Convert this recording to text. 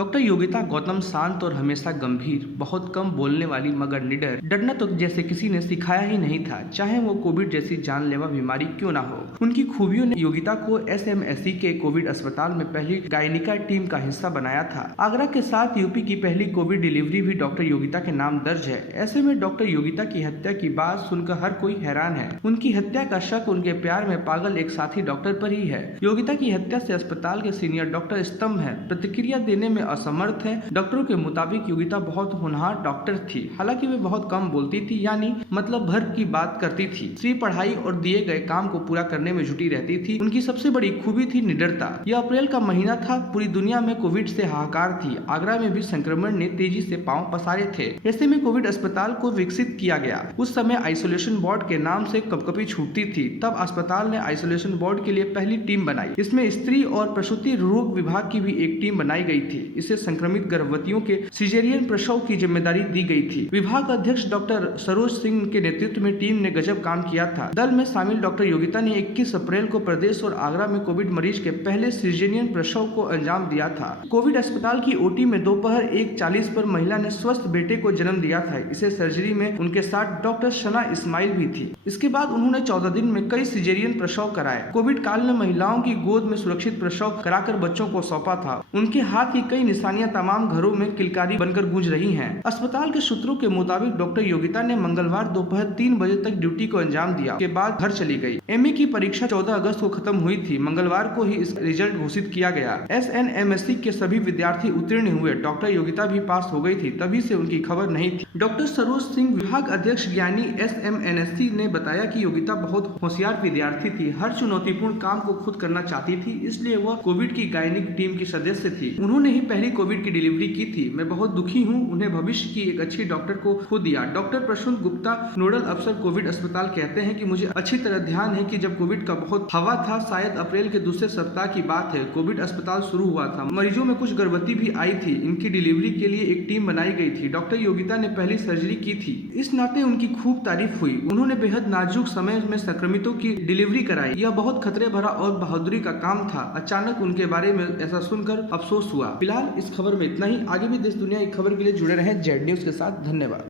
Doctor Yogita Gautam शांत और हमेशा गंभीर, बहुत कम बोलने वाली मगर निडर। डरना तो जैसे किसी ने सिखाया ही नहीं था, चाहे वो कोविड जैसी जानलेवा बीमारी क्यों ना हो। उनकी खूबियों ने योगिता को एसएमएसई के कोविड अस्पताल में पहली गायनिका टीम का हिस्सा बनाया था। आगरा के साथ यूपी की पहली कोविड डिलीवरी भी डॉक्टर योगिता के नाम दर्ज है। ऐसे में डॉक्टर योगिता की हत्या की बात सुनकर हर कोई हैरान है। उनकी हत्या का शक उनके प्यार में पागल एक साथी डॉक्टर पर ही है। योगिता की हत्या से अस्पताल के सीनियर डॉक्टर स्तंभ है, प्रतिक्रिया देने में असमर्थ है। डॉक्टरों के मुताबिक योगिता बहुत होनहार डॉक्टर थी। हालांकि वे बहुत कम बोलती थी, यानी मतलब भर की बात करती थी। सिर्फ पढ़ाई और दिए गए काम को पूरा करने में जुटी रहती थी। उनकी सबसे बड़ी खूबी थी निडरता। यह अप्रैल का महीना था, पूरी दुनिया में कोविड से हाहाकार थी। आगरा में भी संक्रमण ने तेजी से पांव पसारे थे। ऐसे में कोविड अस्पताल को विकसित किया गया। उस समय आइसोलेशन वार्ड के नाम से कपकपी छूटती थी। तब अस्पताल ने आइसोलेशन वार्ड के लिए पहली टीम बनाई। इसमें स्त्री और प्रसूति रोग विभाग की भी एक टीम बनाई गई थी। इसे संक्रमित गर्भवतियों के सिजेरियन प्रसव की जिम्मेदारी दी गई थी। विभाग अध्यक्ष डॉक्टर सरोज सिंह के नेतृत्व में टीम ने गजब काम किया था। दल में शामिल डॉक्टर योगिता ने 21 अप्रैल को प्रदेश और आगरा में कोविड मरीज के पहले सिजेरियन प्रसव को अंजाम दिया था। कोविड अस्पताल की ओटी में दोपहर 1:40 पर महिला ने स्वस्थ बेटे को जन्म दिया था। इसे सर्जरी में उनके साथ डॉक्टर शना इस्माइल भी थी। इसके बाद उन्होंने 14 दिन में कई सिजेरियन प्रसव कराए। कोविड काल में महिलाओं की गोद में सुरक्षित प्रसव कराकर बच्चों को सौंपा था। उनके हाथ की कई निशानियां तमाम घरों में किलकारी बनकर गूंज रही हैं। अस्पताल के सूत्रों के मुताबिक डॉक्टर योगिता ने मंगलवार दोपहर 3 बजे तक ड्यूटी को अंजाम दिया। के बाद घर चली गई। एमए की परीक्षा 14 अगस्त को खत्म हुई थी। मंगलवार को ही इसका रिजल्ट घोषित किया गया। एसएनएमएससी के सभी विद्यार्थी उत्तीर्ण हुए। डॉक्टर योगिता भी पास हो गई थी, तभी से उनकी खबर नहीं थी। डॉक्टर सरोज सिंह, विभाग अध्यक्ष ज्ञानी एसएमएनएससी ने बताया कि योगिता बहुत होशियार विद्यार्थी थी। हर चुनौतीपूर्ण काम को खुद करना चाहती थी, इसलिए वह कोविड की गायनिक टीम की सदस्य थी। उन्होंने ही पहली कोविड की डिलीवरी की थी। मैं बहुत दुखी हूँ, उन्हें भविष्य की एक अच्छी डॉक्टर को खो दिया। डॉक्टर प्रसून गुप्ता, नोडल अफसर कोविड अस्पताल, कहते हैं कि मुझे अच्छी तरह ध्यान है कि जब कोविड का बहुत हवा था, शायद अप्रैल के दूसरे सप्ताह की बात है, कोविड अस्पताल शुरू हुआ था। मरीजों में कुछ गर्भवती भी आई थी। इनकी डिलीवरी के लिए एक टीम बनाई गई थी। डॉक्टर योगिता ने पहली सर्जरी की थी। इस नाते उनकी खूब तारीफ हुई। उन्होंने बेहद नाजुक समय में संक्रमितों की डिलीवरी कराई। यह बहुत खतरे भरा और बहादुरी का काम था। अचानक उनके बारे में ऐसा सुनकर अफसोस हुआ। फिलहाल इस खबर में इतना ही। आगे भी देश दुनिया की खबर के लिए जुड़े रहें जेड न्यूज के साथ। धन्यवाद।